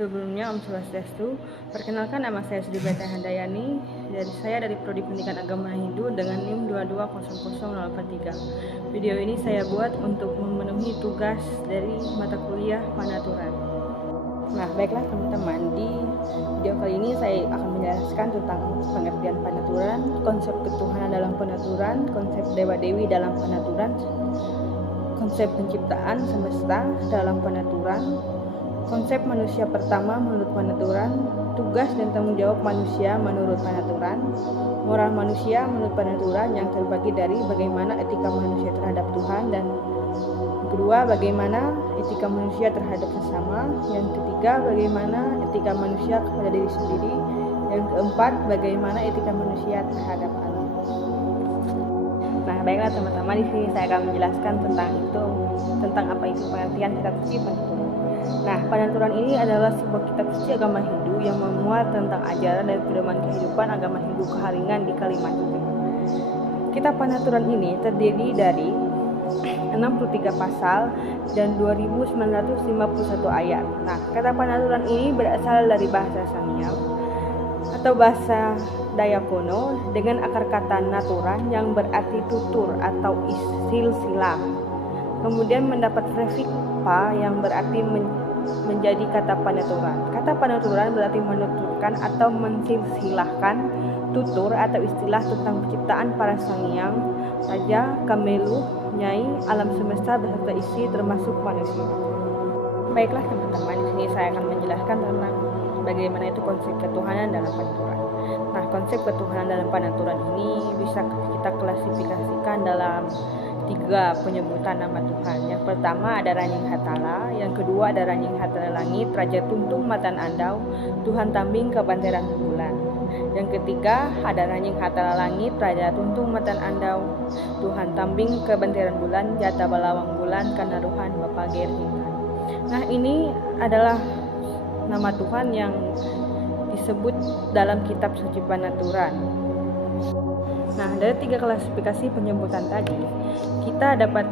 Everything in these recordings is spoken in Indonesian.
Sebelumnya, Om Swastiastu. Perkenalkan, nama saya Sri Beta Handayani. Saya dari Prodi Pendidikan Agama Hindu dengan NIM 2200043. Video ini saya buat untuk memenuhi tugas dari mata kuliah Panaturan. Nah, baiklah teman-teman, di video kali ini saya akan menjelaskan tentang pengertian Panaturan, konsep ketuhanan dalam Panaturan, konsep dewa-dewi dalam Panaturan, konsep penciptaan semesta dalam Panaturan, konsep manusia pertama menurut Panaturan, tugas dan tanggung jawab manusia menurut Panaturan, moral manusia menurut Panaturan yang terbagi dari bagaimana etika manusia terhadap Tuhan, dan kedua, bagaimana etika manusia terhadap sesama, yang ketiga, bagaimana etika manusia kepada diri sendiri, yang keempat, bagaimana etika manusia terhadap alam. Nah, baiklah teman-teman, di sini saya akan menjelaskan tentang apa itu pengertian kitab suci Panaturan. Nah, Panaturan ini adalah sebuah kitab suci agama Hindu yang memuat tentang ajaran dan pedoman kehidupan agama Hindu Keharingan di Kalimantan Tengah. Kitab Panaturan ini terdiri dari 63 pasal dan 2951 ayat. Nah, kata Panaturan ini berasal dari bahasa Sangiang atau bahasa Dayakono dengan akar kata naturan yang berarti tutur atau silsilah. Kemudian mendapat prefiks pa yang berarti menjadi kata Panaturan. Kata Panaturan berarti menuturkan atau mensilsilahkan tutur atau istilah tentang penciptaan para sangyang, raja, kamelu, nyai, alam semesta beserta isi termasuk manusia. Baiklah teman-teman, di sini saya akan menjelaskan tentang bagaimana itu konsep ketuhanan dalam Panaturan. Nah, konsep ketuhanan dalam Panaturan ini bisa kita klasifikasikan dalam 3 penyebutan nama Tuhan. Yang pertama ada Ranying Hatala, yang kedua ada Ranying Hatala Langit, Raja Tuntung Matan Andau, Tuhan Tambing Kebanteran Bulan. Yang ketiga ada Ranying Hatala Langit, Raja Tuntung Matan Andau, Tuhan Tambing Kebanteran Bulan, Jata Balawang Bulan, Kanaruhan Bapa Gerhingan. Nah, ini adalah nama Tuhan yang disebut dalam kitab suci Panaturan. Nah, dari 3 klasifikasi penyebutan tadi, kita dapat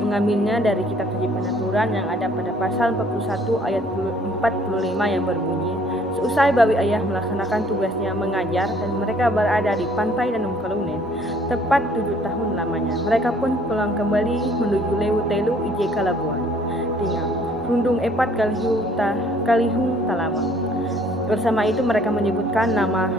mengambilnya dari kitab suci Panaturan yang ada pada pasal 41 ayat 45 yang berbunyi, seusai Bawi Ayah melaksanakan tugasnya mengajar dan mereka berada di pantai Danum Kalunen tepat 7 tahun lamanya. Mereka pun pulang kembali menuju Lewu Telu Ije Kalabuan Tinggal Rundung Epat Kalihung Talamang. Bersama itu mereka menyebutkan nama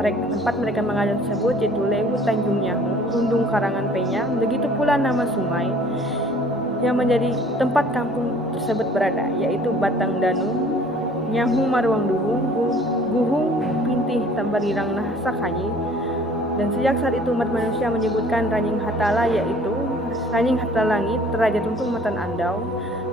tempat mereka mengajar tersebut yaitu Lewu Tanjung Nyahu, Rundung Karangan Penyang. Begitu pula nama sungai yang menjadi tempat kampung tersebut berada, yaitu Batang Danu, Nyahu Marwang Duhung, Guhung Pintih Tambarirang Nasakanyi. Dan sejak saat itu umat manusia menyebutkan Ranying Hatala, yaitu Ranying Hatala Langit, Raja Tuntung Matan Andau,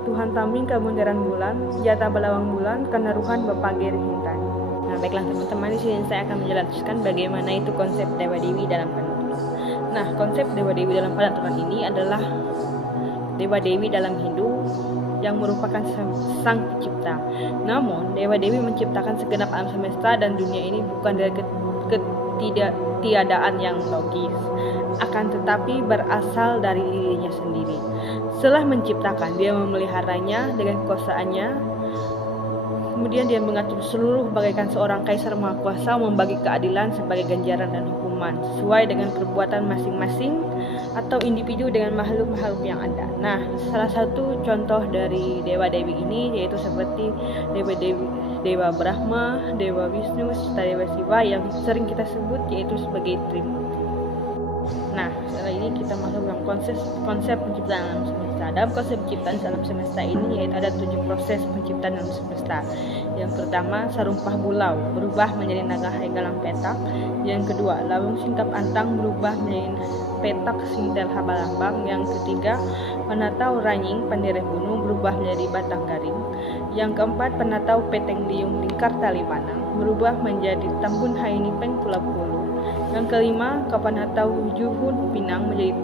Tuhan Tambing Kebanteran Bulan, Jata Balawang Bulan, Kanaruhan Bapa Gerhingan. Nah, baiklah teman-teman, di sini saya akan menjelaskan bagaimana itu konsep dewa-dewi dalam Panaturan. Nah, konsep dewa-dewi dalam Panaturan ini adalah dewa-dewi dalam Hindu yang merupakan sang pencipta. Namun, dewa-dewi menciptakan segenap alam semesta dan dunia ini bukan dari ketiadaan yang logis, akan tetapi berasal dari dirinya sendiri. Setelah menciptakan, dia memeliharanya dengan kekuasaannya. Kemudian dia mengatur seluruh bagaikan seorang kaisar maha kuasa membagi keadilan sebagai ganjaran dan hukuman sesuai dengan perbuatan masing-masing atau individu dengan makhluk-makhluk yang ada. Nah, salah satu contoh dari dewa-dewi ini yaitu seperti Dewa Brahma, Dewa Wisnu, serta Dewa Siwa yang sering kita sebut yaitu sebagai Trimurti. Nah, setelah ini kita masuk dalam konsep penciptaan alam semesta. Dalam konsep penciptaan alam semesta ini yaitu ada 7 proses penciptaan alam semesta. Yang pertama, Sarumpah Bulau berubah menjadi naga Haigalang Petak. Yang kedua, Lawung Singkap Antang berubah menjadi Petak Sintel Habalambang. Yang ketiga, Panatau Ranying Pandereh Gunung berubah menjadi Batang Garing. Yang keempat, Panatau Peteng Liung Lingkar Talimanang berubah menjadi Tambun Hainipeng Pulau Pulu. Yang kelima, Kapanatau Juhun Pinang menjadi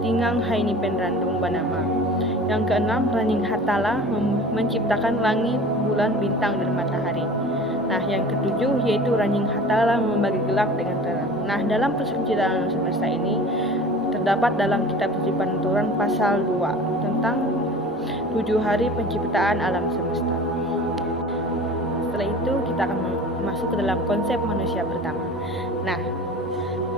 Tingang Hainipen Randung Banama. Yang keenam, Ranying Hatala menciptakan langit, bulan, bintang, dan matahari. Nah, yang ketujuh yaitu Ranying Hatala membagi gelap dengan terang. Nah, dalam proses penciptaan alam semesta ini terdapat dalam kitab suci Panaturan pasal 2 tentang 7 hari penciptaan alam semesta. itu kita akan masuk ke dalam konsep manusia pertama. Nah,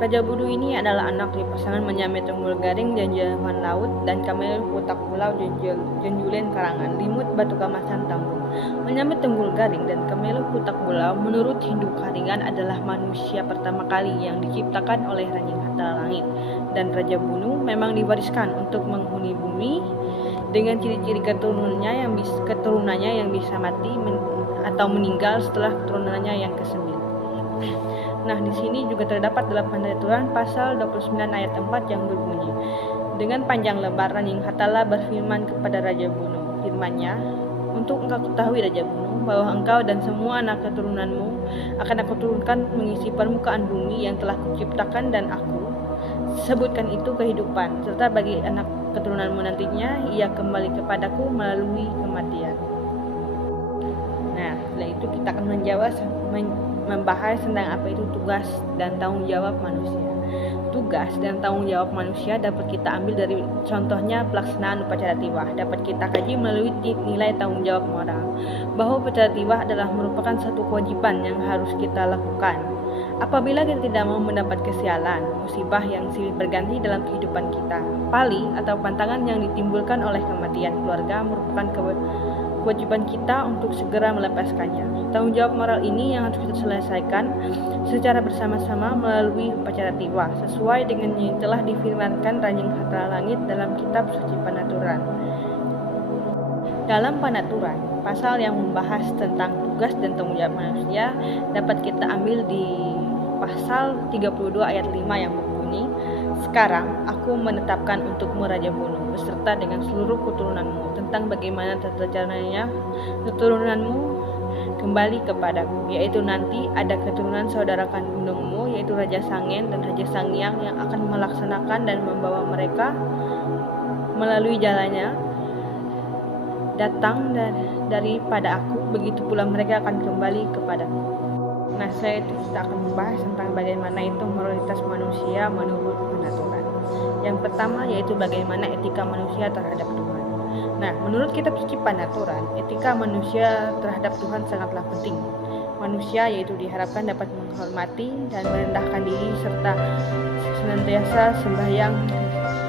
Raja Bulu ini adalah anak dari pasangan Menyamai Tunggul Garing Janjuan Laut dan Kamel Putak Pulau Jenjulen Karangan Limut Batu Kamasan Tambung. Menyamai Tunggul Garing dan Kamel Putak Pulau menurut Hindu Karingan adalah manusia pertama kali yang diciptakan oleh Ranjing Hatala Langit, dan Raja Bulu memang diwariskan untuk menghuni bumi dengan ciri-ciri keturunannya yang bisa mati atau meninggal setelah keturunannya yang ke-9. Nah, di sini juga terdapat dalam Panaturan pasal 29 ayat 4 yang berbunyi, dengan panjang lebar Ranjing Hatala berfirman kepada Raja Bulu, firman-Nya, untuk engkau ketahui Raja Bulu, bahwa engkau dan semua anak keturunanmu akan aku turunkan mengisi permukaan bumi yang telah kuciptakan, dan aku sebutkan itu kehidupan, serta bagi anak keturunanmu nantinya ia kembali kepadaku melalui kematian. Nah, setelah itu kita akan membahas tentang apa itu tugas dan tanggung jawab manusia. Tugas dan tanggung jawab manusia dapat kita ambil dari contohnya pelaksanaan upacara tiwah. Dapat kita kaji melalui nilai tanggung jawab moral, bahwa upacara tiwah adalah merupakan satu kewajiban yang harus kita lakukan. Apabila kita tidak mau mendapat kesialan, musibah yang silih berganti dalam kehidupan kita, pali atau pantangan yang ditimbulkan oleh kematian keluarga merupakan kewajiban kita untuk segera melepaskannya. Tanggung jawab moral ini yang harus kita selesaikan secara bersama-sama melalui upacara tiwah, sesuai dengan yang telah difirmankan Ranjing Hatala Langit dalam kitab suci Panaturan. Dalam Panaturan, pasal yang membahas tentang tugas dan tanggung jawab manusia dapat kita ambil di pasal 32 ayat 5 yang berbunyi, sekarang aku menetapkan untukmu Raja Bulu beserta dengan seluruh keturunanmu tentang bagaimana tata caranya keturunanmu kembali kepadaku, yaitu nanti ada keturunan saudara kandungmu yaitu Raja Sangen dan Raja Sangyang yang akan melaksanakan dan membawa mereka melalui jalannya datang daripada aku, begitu pula mereka akan kembali kepadaku. Nah, setelah itu kita akan membahas tentang bagaimana itu moralitas manusia menurut Panaturan. Yang pertama yaitu bagaimana etika manusia terhadap Tuhan. Nah, menurut kitab suci Panaturan, etika manusia terhadap Tuhan sangatlah penting. Manusia yaitu diharapkan dapat menghormati dan merendahkan diri serta senantiasa sembahyang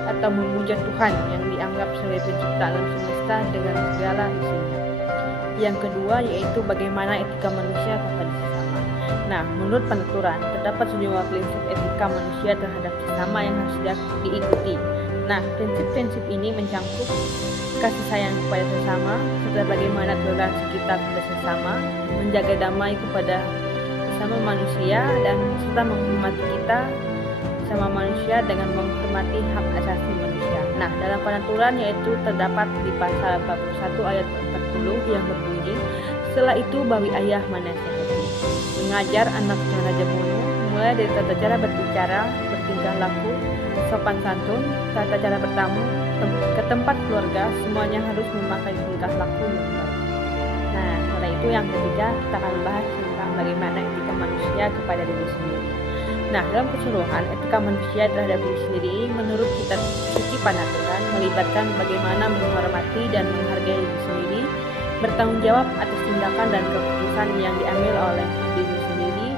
atau memuja Tuhan yang dianggap sebagai pencipta alam semesta dengan segala isinya. Yang kedua yaitu bagaimana etika manusia kepada sesama. Nah, menurut Panaturan terdapat sejumlah prinsip etika manusia terhadap sesama yang harus diikuti. Nah, prinsip-prinsip ini mencakup kasih sayang kepada sesama, serta bagaimana toleransi kita kepada sesama, menjaga damai kepada sesama manusia, dan serta menghormati kita sama manusia dengan menghormati hak asasi manusia. Nah, dalam Panaturan yaitu terdapat di pasal 41 ayat 40 yang berbunyi, setelah itu bawi ayah menasihati, mengajar anak Raja Bulu mulai dari tata cara berbicara, bertingkah laku, sopan santun, tata cara bertamu, ke tempat keluarga, semuanya harus memakai tingkah laku yang baik. Nah, setelah itu yang ketiga kita akan membahas tentang bagaimana etika manusia kepada diri sendiri. Nah, dalam keseluruhan, etika manusia terhadap diri sendiri menurut kitab suci Panaturan melibatkan bagaimana menghormati dan menghargai diri sendiri, bertanggung jawab atas tindakan dan keputusan yang diambil oleh diri sendiri,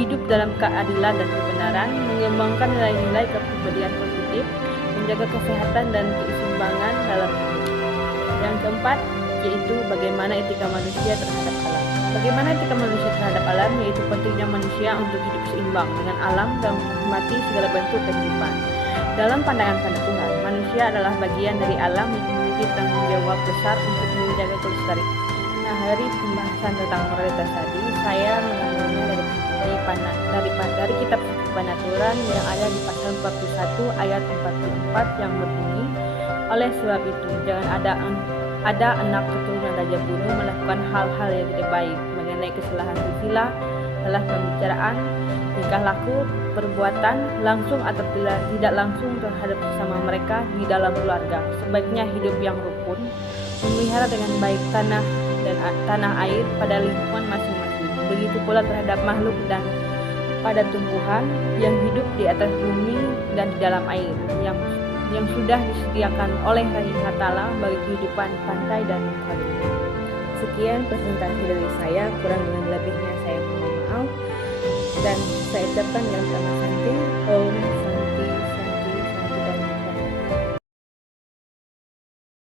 hidup dalam keadilan dan kebenaran, mengembangkan nilai-nilai kepribadian positif, menjaga kesehatan dan keseimbangan dalam hidup. Yang keempat yaitu bagaimana etika manusia terhadap alam. Bagaimana etika manusia terhadap alam yaitu pentingnya manusia untuk hidup seimbang dengan alam dan menghormati segala bentuk kehidupan. Dalam pandangan Tuhan, manusia adalah bagian dari alam yang memiliki tanggung jawab besar untuk menjaga kelestarian. Nah, dari pembahasan tentang moralitas tadi, saya mengambilnya dari kitab Panaturan yang ada di pasal 41 ayat 44 yang berbunyi, oleh sebab itu jangan ada anak keturunan Raja Bulu melakukan hal-hal yang tidak baik mengenai kesalahan sila dalam pembicaraan, tingkah laku, perbuatan langsung atau tidak langsung terhadap sesama mereka di dalam keluarga. Sebaiknya hidup yang rukun, memelihara dengan baik tanah air pada lingkungan masing-masing. Begitu pula terhadap makhluk dan pada tumbuhan yang hidup di atas bumi dan di dalam air yang sudah disediakan oleh Ranjing Hatala bagi kehidupan pantai dan ikan. Sekian presentasi dari saya, kurang dengan lebihnya saya mohon maaf. Dan saya ucapkan dalam kata santi, Om